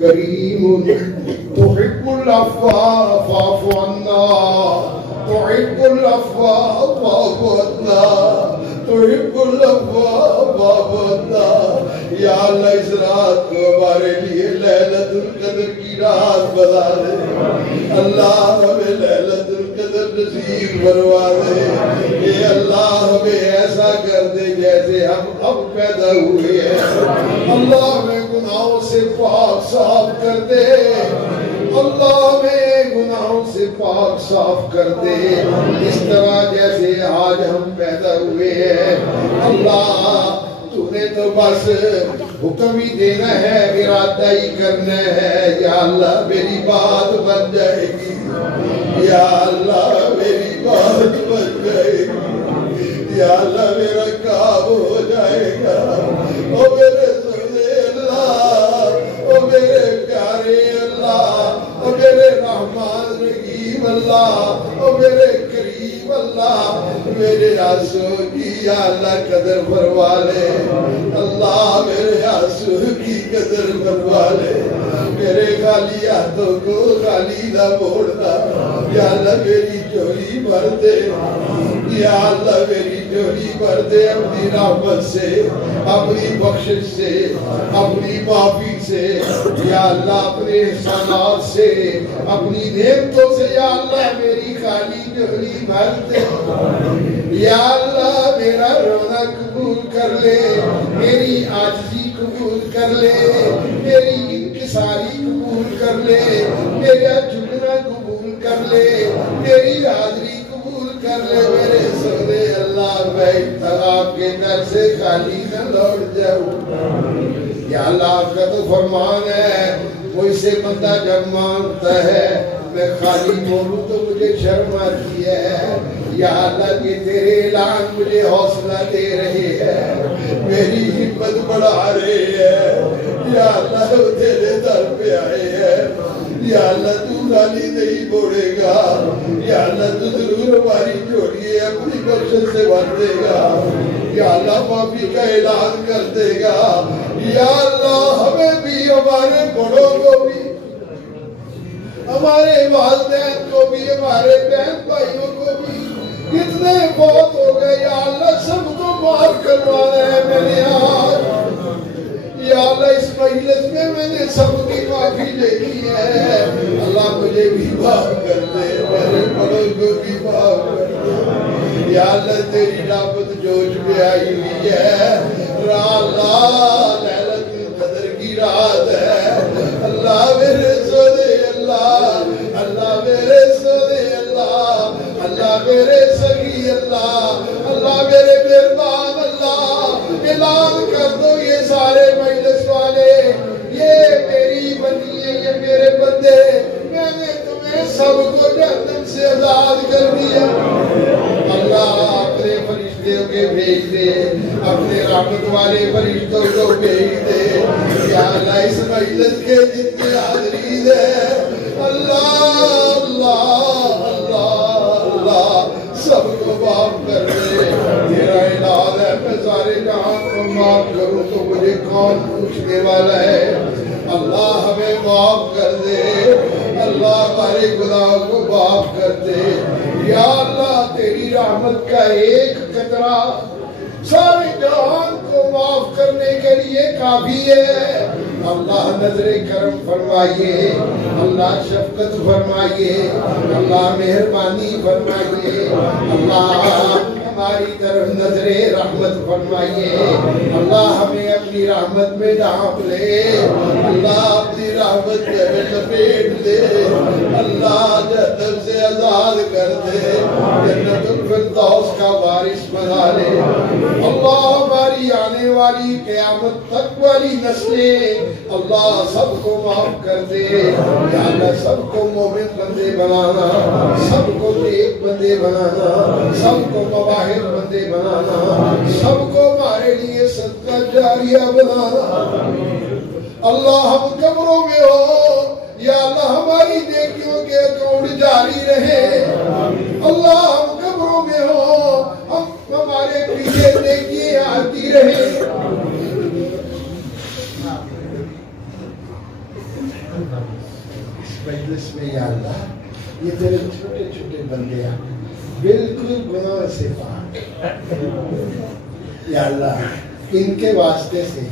کریم تحب العفو فاعف عنا تحب العفو فاعف عنا تحب العفو فاعف عنا یا اللہ اس رات کو ہمارے لیے لیلۃ القدر کی رات بنا دے اللہ ہمیں لیلۃ القدر نصیب فرما دے اے اللہ ہمیں ایسا کر دے جیسے ہم اب پیدا ہوئے ہیں اللہ ہمیں گناہوں سے پاک صاف کر دے اللہ میں گناہوں سے پاک صاف کر دے اس طرح جیسے آج ہم پیدا ہوئے ہیں اللہ تو نے تو بس حکم ہی دینا ہے ارادہ ہی کرنا ہے یا اللہ میری بات بن جائے گی یا اللہ میری بات بن جائے گی یا اللہ میرا کام ہو جائے گا او میرے سونے اللہ او میرے پیارے اللہ او میرے رحمان رحیم اللہ او میرے کریم اللہ میرے آنسو کی یا اللہ قدر فرما لے اللہ میرے آنسو کی قدر فرما لے میرے خالی ہاتھوں کو خالی نہ موڑنا یا اللہ میری جھولی بھر دے یا اللہ میری جھولی بھر دے اپنی رحمت سے اپنی بخشش سے اپنی معافی سے یا اللہ اپنے احسانات سے اپنی نعمتوں سے یا اللہ میری خالی جھولی بھر دے یا اللہ میرا رونا قبول کر لے میری عاجزی قبول کر لے میری انکساری قبول کر لے میرا جھکنا قبول کر لے میری حاضری قبول کر لے میرے سونے اللہ میں آپ کے در سے خالی نہ لوٹ جاؤں یا اللہ آپ کا تو فرمان ہے مجھ سے بندہ جب مانگتا ہے میں خالی بولوں تو مجھے شرم آتی ہے یا اللہ یہ تیرے اعلان مجھے حوصلہ دے رہے ہیں میری ہمت بڑھا رہے ہیں یا اللہ وہ تیرے در پہ آئے ہیں یا اللہ تو خالی نہیں بوڑے گا یا اللہ تو ضرور ہماری جوڑی اپنی بخشش سے بھر دے گا یا اللہ معافی کا اعلان کر دے گا یا اللہ ہمیں بھی ہمارے بڑوں کو بھی ہمارے والدین کو بھی ہمارے بہن بھائیوں کو بھی کتنے بہت ہو گئے یا اللہ سب کو معاف کروانا ہے میرے ہاتھ یا اللہ اس مجلس میں نے سب کی معافی لے لی ہے اللہ مجھے بھی معاف کر دے میرے بڑوں کو بھی معاف کر دے یا اللہ تیری رحمت جوش میں آئی ہوئی ہے اللہ لیلۃ القدر کی رات ہے اللہ میرے سونے اللہ اللہ میرے سونے اللہ اللہ میرے سخی اللہ اللہ میرے مہربان اللہ اعلان کر دو یہ سارے مجلس والے یہ میری بنی ہے یہ میرے بندے میں نے تمہیں سب کو جہنم سے آزاد کر دیا اللہ اپنے فرشتوں کے بھیج دے اپنے رحمت والے فرشتوں کو بھیج دے یا اللہ اس مجلس کے جتنے حاضرین ہیں اللہ اللہ اللہ اللہ سب کو معاف کر دے تیرا اعلان ہے میں سارے جہاں کو معاف کروں تو مجھے کون پوچھنے والا ہے اللہ ہمیں معاف کر دے اللہ ہمارے گناہوں کو معاف کر دے یا اللہ تیری رحمت کا ایک قطرہ سارے جہان کو معاف کرنے کے لیے کافی ہے اللہ نظر کرم فرمائیے اللہ شفقت فرمائیے اللہ مہربانی فرمائیے اللہ ہماری طرف نظر رحمت فرمائیے اللہ ہمیں اپنی رحمت میں ڈھانپ لے اللہ اپنی رحمت میں لپیٹ دے اللہ جہنم سے آزاد کر دے جنت الفردوس کا وارث بنا لے اللہ ہماری آنے والی قیامت تک والی نسلیں اللہ سب کو معاف کر دے یا اللہ سب کو مومن بندے بنانا سب کو نیک بندے بنانا سب کو مواہب بندے بنانا سب کو ہمارے لیے صدقہ جاریہ بنانا اللہ ہم قبروں میں ہو یا اللہ ہماری نیکیوں کے اکاؤنٹ جاری رہے اللہ ہم قبروں میں ہو ہمارے پیچھے نیکیاں آتی رہے اس مجلس میں یا اللہ یہ تیرے چھوٹے چھوٹے بندے ہیں بالکل گناہ سے پاک، یا اللہ ان کے واسطے سے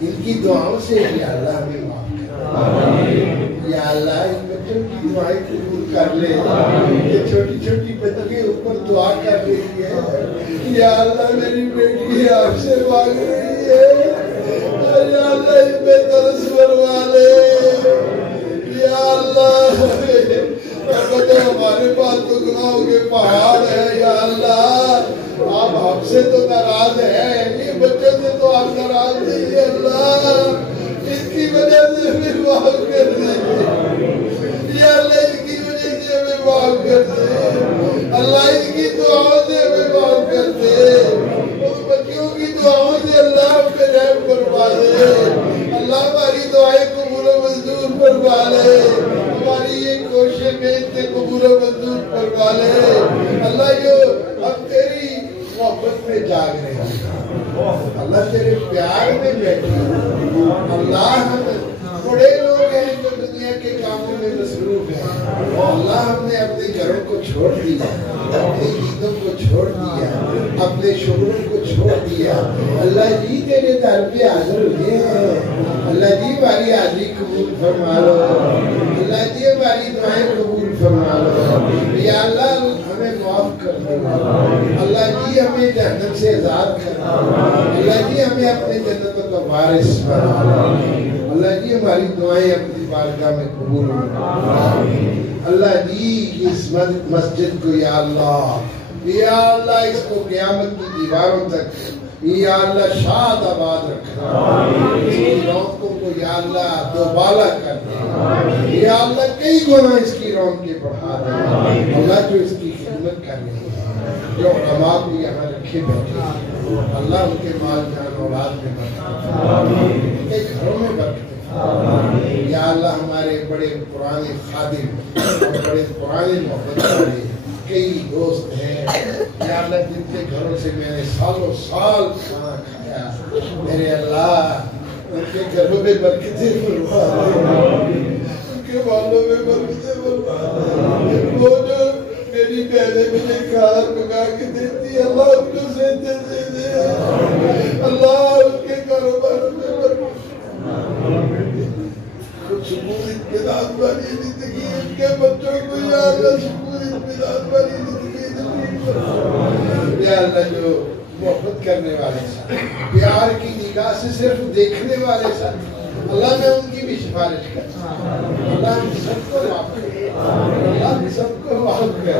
ان کی دعاؤں سے یا اللہ ہمیں معاف کر، یا اللہ ان بچوں کی دعائیں قبول کر لے، یہ چھوٹی چھوٹی بچے اوپر دعا کر رہی ہے، یا اللہ میری بیٹی آپ سے مانگ رہی ہے، یا اللہ ان پہ ترس فرما لے، یا اللہ ہمارے پاس تو گناہوں کے پہاڑ ہے، یا اللہ آپ ہم سے تو ناراض ہیں، یہ بچوں سے تو آپ ناراض نہیں، اللہ اس کی وجہ سے ہمیں معاف کر دے، یا اللہ اس کی وجہ سے ہمیں معاف کر دے، اللہ اس کی دعاؤں سے ہمیں معاف کر دے، ان بچوں کی دعاؤں سے اللہ ہم پہ رحم فرما دے، اللہ ہماری دعائیں قبول و منظور فرما لے، ہماری یہ کوشش میں سے قبول و منظور فرما لے، اللہ جو ہم تیری محبت میں جاگ رہے ہیں، اللہ تیرے پیار میں بیٹھے ہیں، اللہ ہم بڑے لوگ ہیں جو دنیا کے کاموں میں مصروف ہیں، اللہ ہم نے اپنے گھروں کو چھوڑ دیا، اپنے عیدوں کو چھوڑ دیا، اپنے شغلوں کو چھوڑ دیا، اللہ جی تیرے در پہ حاضر ہوئے ہیں، اللہ جی ہماری حاضری قبول فرما لو، اللہ جی ہماری دعائیں قبول فرما لو، یا اللہ ہمیں معاف کر دو، اللہ جی ہمیں جہنم سے آزاد کر دو، اللہ جی ہمیں اپنے جنتوں کا وارث بنا دو، اللہ جی ہماری دعائیں اپنی بارگاہ میں قبول ہو، اللہ جی اس مسجد کو یا اللہ اس کو قیامت کی دیواروں تک یا اللہ شاد آباد رکھنا، اس کی رونقوں کو یا اللہ دوبالا کر دے، یا اللہ کئی گنا اس کی رونقیں بڑھا دے، اللہ جو اس کی خدمت کر رہے ہیں، جو علماء کو یہاں رکھے بیٹھے ہیں، اللہ ان کے مال جان اولاد میں برکت، ان کے گھروں میں برکت، یا اللہ ہمارے بڑے پرانے خادم اور بڑے پرانے محبت والے کئی دوست ہیں، یا اللہ جن کے گھروں سے میں نے سالوں سال کھانا کھایا، میرے اللہ ان کے گھروں میں برکتیں فرما دے، ان کے بالوں میں برکتیں فرما دے، وہ جو میری بہنیں مجھے کھانا پکا کے دیتی، اللہ ان کو زندہ دے دے، اللہ ان کے کاروباروں میں برکت، سکون اطمینان والی زندگی ان کے بچوں کو یا اللہ سکون اطمینان والی زندگی نصیب فرما، یا اللہ جو محبت کرنے والے ساتھ، پیار کی نگاہ سے صرف دیکھنے والے ساتھ، اللہ میں ان کی بھی سفارش کرتا ہوں، اللہ ہم سب کو معاف کر، اللہ ہم سب کو معاف کر،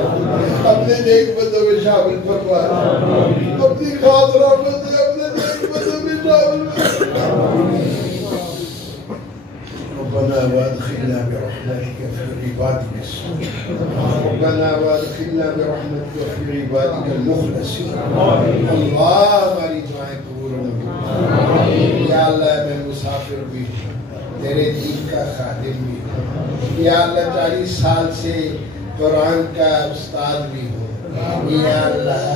اپنے نیک بندوں میں شامل فرما، اپنی خاص رحمت سے اپنے نیک بندوں میں شامل فرما، ربنا وادخلنا برحمتك في عبادك الصالحين، ربنا وادخلنا برحمتك في عبادك المخلصين، اللہ ہماری دعائیں قبول ہوں، یا اللہ میں مسافر بھی تیرے دین کا خادم بھی ہوں، یا اللہ 40 سال سے قرآن کا استاد بھی ہوں، یا اللہ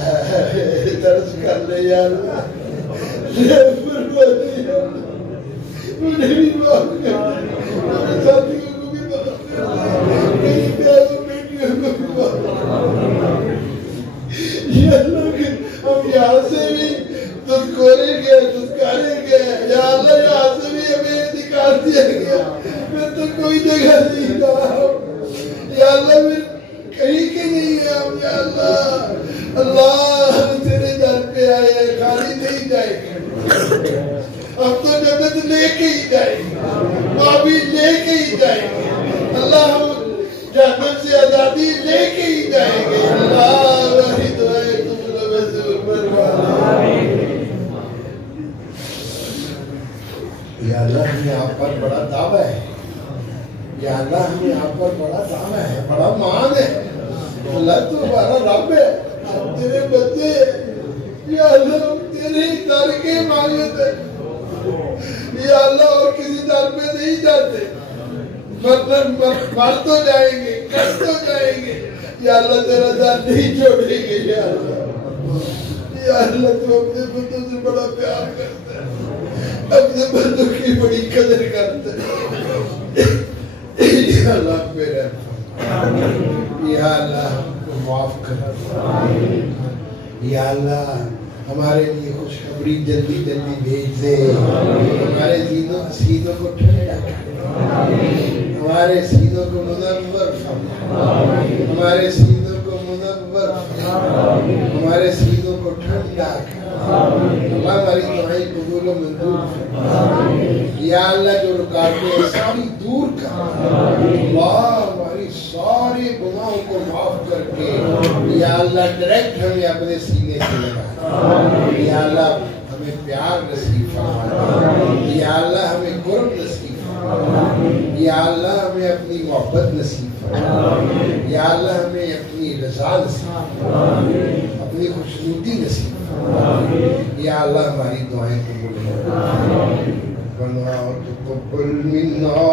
درس کر لے، یا اللہ مجھے بھی معاف کر، میرے ساتھیوں کو بھی معاف کر، میری پیاروں بیٹیوں کو بھی معاف کر، یا اللہ ہم یہاں سے بھی دھتکورے گئے، دھتکارے گئے، یا اللہ یہاں سے بھی ہمیں نکال دیا گیا، میں تو کوئی جگہ نہیں رہا ہوں، یا اللہ میں کہیں کے نہیں ہے ہم، یا اللہ ہم تیرے در پہ آئے ہیں، خالی نہیں جائیں گے، ہم تو جنت لے کے ہی جائیں گے، معافی لے کے ہی جائیں گے، اللہ ہم جہنم سے آزادی لے کے ہی جائیں گے، اللہ ہماری دعائیں قبول و منظور فرما، یا اللہ ہمیں آپ پر بڑا دعویٰ ہے، یا اللہ ہمیں آپ پر بڑا دعویٰ ہے، بڑا مان ہے، اللہ تو ہمارا رب ہے، ہم تیرے بندے ہیں، یا اللہ ہم تیرے ہی در کے مانگت ہیں، یا اللہ اور کسی در پہ نہیں جاتے، مر تو جائیں گے، کر تو جائیں گے، یا اللہ تیرا در نہیں چھوڑیں گے، یا اللہ تو اپنے بندوں سے بڑا پیار کرتا ہے، اپنے بندوں کی بڑی قدر کرتا ہے، یا اللہ ہم کو معاف کر، یا اللہ ہمارے لیے خوشخبری جلدی جلدی بھیج دے، ہمارے سینوں کو ٹھنڈا کر، ہمارے سینوں کو منور فرما، ہمارے سینوں کو منور فرما، ہمارے سینوں کو ٹھنڈا کر، اللہ ہماری دعائیں قبول و منظور فرما، یا اللہ جو رکاوٹیں ہیں ساری دور کر، اللہ ہماری سارے گناہوں کو معاف کر کے یا اللہ ڈائریکٹ ہمیں اپنے سینے سے لگا، یا اللہ ہمیں پیار نصیب فرما، یا اللہ ہمیں قرب نصیب فرما، یا اللہ ہمیں اپنی محبت نصیب فرما، یا اللہ ہمیں اپنی رضا نصیب فرما، اپنی خوشنودی نصیب فرما، یا اللہ ہماری دعائیں قبول فرما، ربنا تقبل منا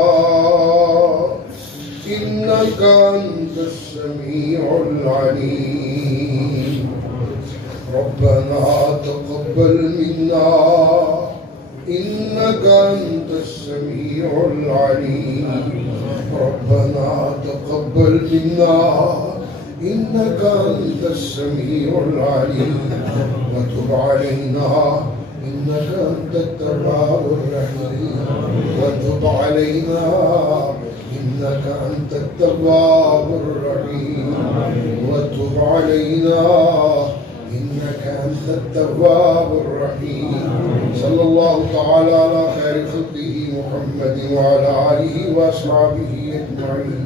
إنك أنت السميع العليم، ربنا تقبل منا إنك أنت السميع العليم، ربنا تقبل منا إنك أنت السميع العليم، وتب علينا إنك أنت التواب الرحيم، وتب علينا إنك أنت التواب الرحيم، وتب علينا إنك أنت التواب الرحيم. صلى الله تعالى على خير خلقه محمد وعلى آله وأصحابه أجمعين.